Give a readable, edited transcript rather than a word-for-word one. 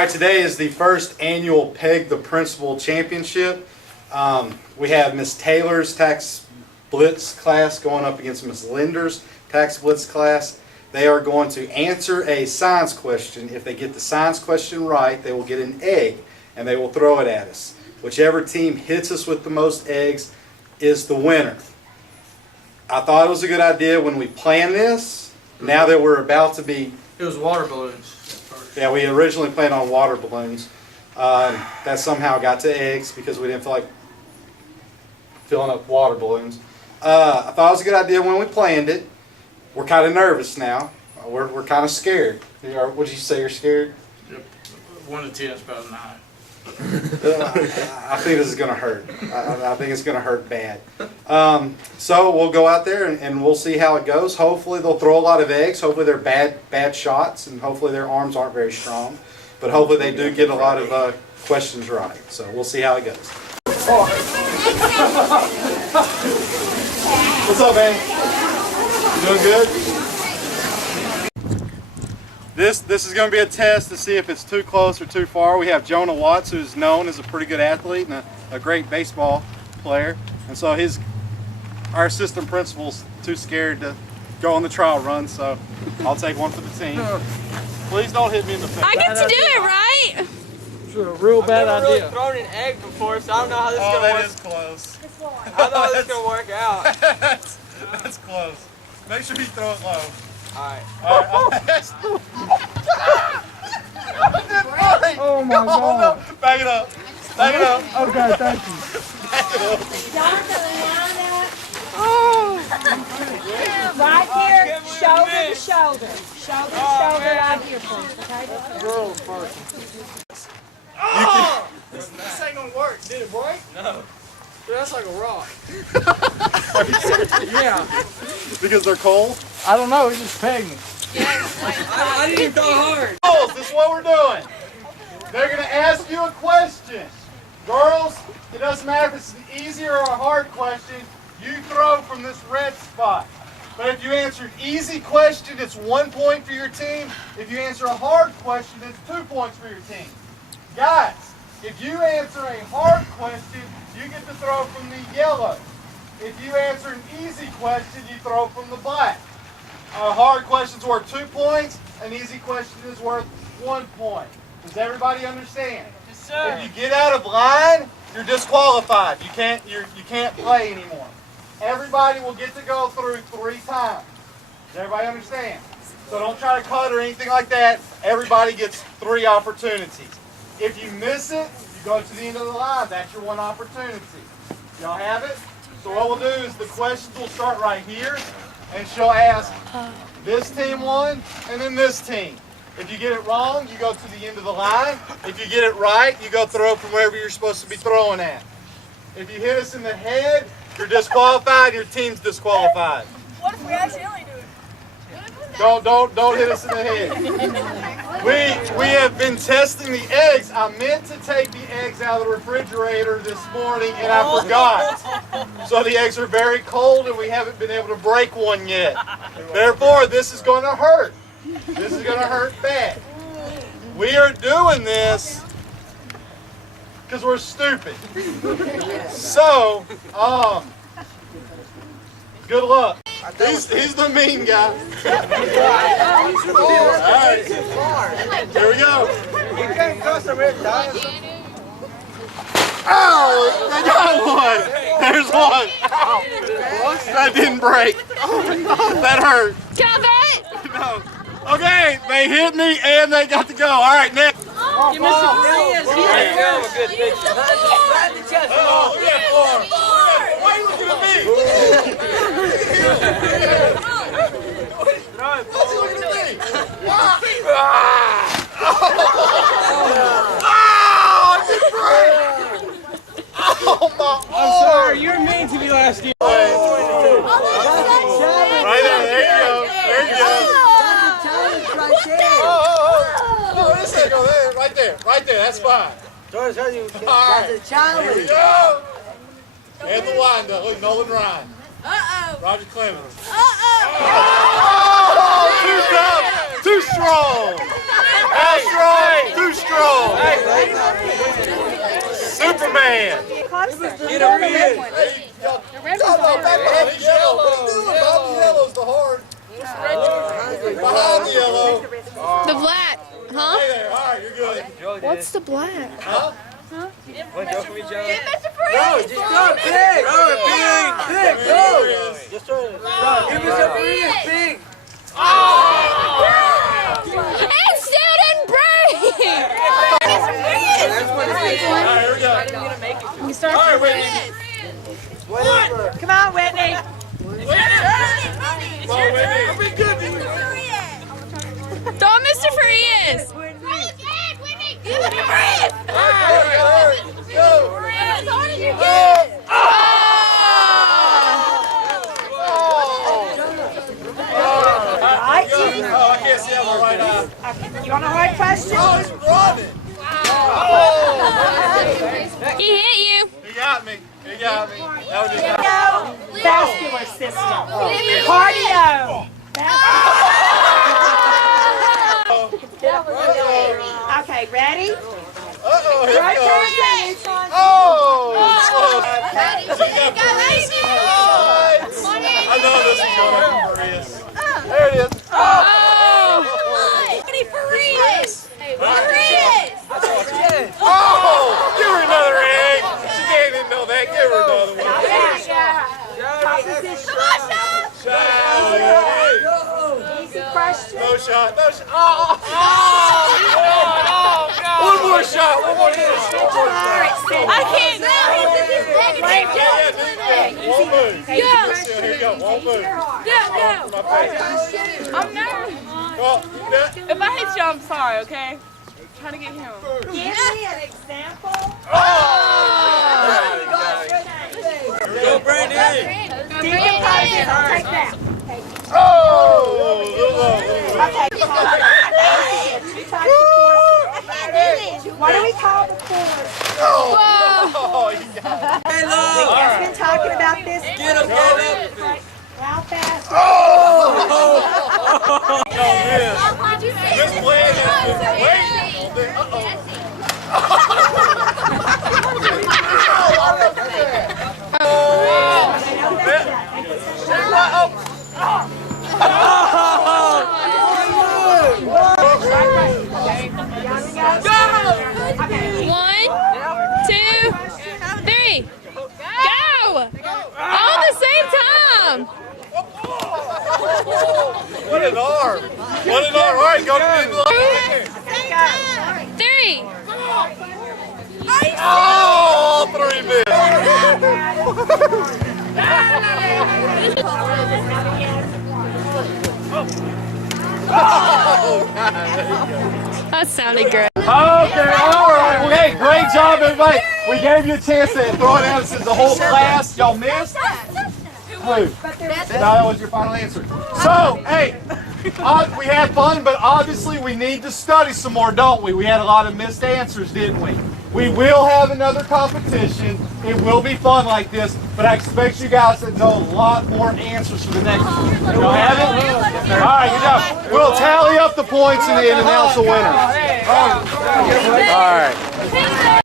right, today is the first annual Peg the Principal Championship. We have Miss Taylor's Tax Blitz class going up against Miss Linder's Tax Blitz class. They are going to answer a science question. If they get the science question right, they will get an egg and they will throw it at us. Whichever team hits us with the most eggs is the winner. I thought it was a good idea when we planned this. Now that we're about to be... It was water balloons. Yeah, we originally planned on water balloons. That somehow got to eggs because we didn't feel like filling up water balloons. I thought it was a good idea when we planned it. We're kind of nervous now. We're kind of scared. Would you say you're scared? Yep. 1 to 10 is about a 9. I think this is going to hurt. I think it's going to hurt bad. So we'll go out there and we'll see how it goes. Hopefully they'll throw a lot of eggs. Hopefully they're bad shots, and hopefully their arms aren't very strong. But hopefully they do get a lot of questions right. So we'll see how it goes. What's up, man? You doing good? This is going to be a test to see if it's too close or too far. We have Jonah Watts, who's known as a pretty good athlete and a great baseball player. And so our assistant principal's too scared to go on the trial run, so I'll take one for the team. Please don't hit me in the face. I get to do it, right? It's a real bad I've never idea. really thrown an egg before, so I don't know how this is going to work. That is close. I don't know how this is going to work out. That's close. Make sure you throw it low. Alright. Oh my God. Back it up. Back it up. Okay, thank you. Right here, shoulder to shoulder. Shoulder to shoulder right here, please. Okay? Oh! This ain't going to work. Did it break? No. Dude, that's like a rock. Yeah. Because they're cold? I don't know, he just pegged me. I didn't even throw hard. Girls, this is what we're doing. They're going to ask you a question. Girls, it doesn't matter if it's an easy or a hard question. You throw from this red spot. But if you answer an easy question, it's 1 point for your team. If you answer a hard question, it's 2 points for your team. Guys, if you answer a hard question, you get to throw from the yellow. If you answer an easy question, you throw from the black. A hard question is worth 2 points. An easy question is worth 1 point. Does everybody understand? Yes, sir. If you get out of line, you're disqualified. You can't play anymore. Everybody will get to go through 3 times. Does everybody understand? So don't try to cut or anything like that. Everybody gets 3 opportunities. If you miss it, you go to the end of the line. That's your 1 opportunity. Y'all have it? So what we'll do is the questions will start right here, and she'll ask this team 1 and then this team. If you get it wrong, you go to the end of the line. If you get it right, you go throw from wherever you're supposed to be throwing at. If you hit us in the head, you're disqualified, your team's disqualified. What if we accidentally do it? Don't hit us in the head. We have been testing the eggs. I meant to take the eggs out of the refrigerator this morning and I forgot. So the eggs are very cold and we haven't been able to break one yet. Therefore, this is going to hurt. This is going to hurt bad. We are doing this because we're stupid. So, good luck. He's the mean guy. All right. Here we go. You can't cross the red line. Oh, I got one. There's one. Ow. That didn't break. That hurt. Got that? No. Okay, they hit me and they got to go. All right, next. There he is. There you go. Good picture. Right in the chest. Oh, look at that. Why are you looking at me? I'm sorry, you're mean to me last year. Right there, there you go. There you go. Oh, this thing go there, right there, that's fine. All right, here we go. And the windup, look, Nolan Ryan. Roger Clemens. Oh, too tough. Too strong. How strong? Too strong. Superman. Get a red. Yellow's the hard. Behind the yellow. The black. Huh? Hey there. All right, you're good. What's the black? Huh? What, go for me, Joe? Mr. Go, Freeze! just go, big. Go, big. Big, go. Just try to. Give us a big, big. It still didn't break! That's what it is. All right, here we go. You start All right, Whitney. Come on, Whitney. Come on, Whitney. Throw Mr. Freeze! Give it to Freeze! Go. As hard as you can! Oh! Right? Oh, I can't see out my right eye. You want a hard question? Oh, it's running. He hit you! He got me. He got me. That was just Here we go. Vascular system. Cardio. Okay, ready? Uh-oh, here Right we go. person. Oh! I know this is going to be Maria's. There it is. Oh! Ready for Freeze! Oh! Give her another egg. She can't even know that. Give her another one. Proposition. Shot. Easy question. No shot. No shot. Oh! One more shot. One more shot. I can't go! Won't move. Yeah. Here you go. Won't move. Yeah, My face. I'm nervous. Well, yeah. If I hit you, I'm sorry, okay? Trying to get him. Give me an example. Go, Brandon. Decompose it. I'll take that. Oh! Okay. Two types of forces. What do we call the force? Oh, you got it. Hey, love. We've been talking about this. Get him, get him. How fast? No, miss. This plan has been waiting all day. One, two, three. Go! All at the same time! What an arm. What an arm. All right, go to the end of the Three. Oh, three missed. That sounded good. Okay, all right. Well, hey, great job, everybody. We gave you a chance to throw it out to the whole class. Y'all missed? Who? No, that was your final answer. So, hey, we had fun, but obviously we need to study some more, don't we? We had a lot of missed answers, didn't we? We will have another competition. It will be fun like this, but I expect you guys to know a lot more answers for the next one. Y'all have it? All right, good job. We'll tally up the points in the end and announce the winner. All right.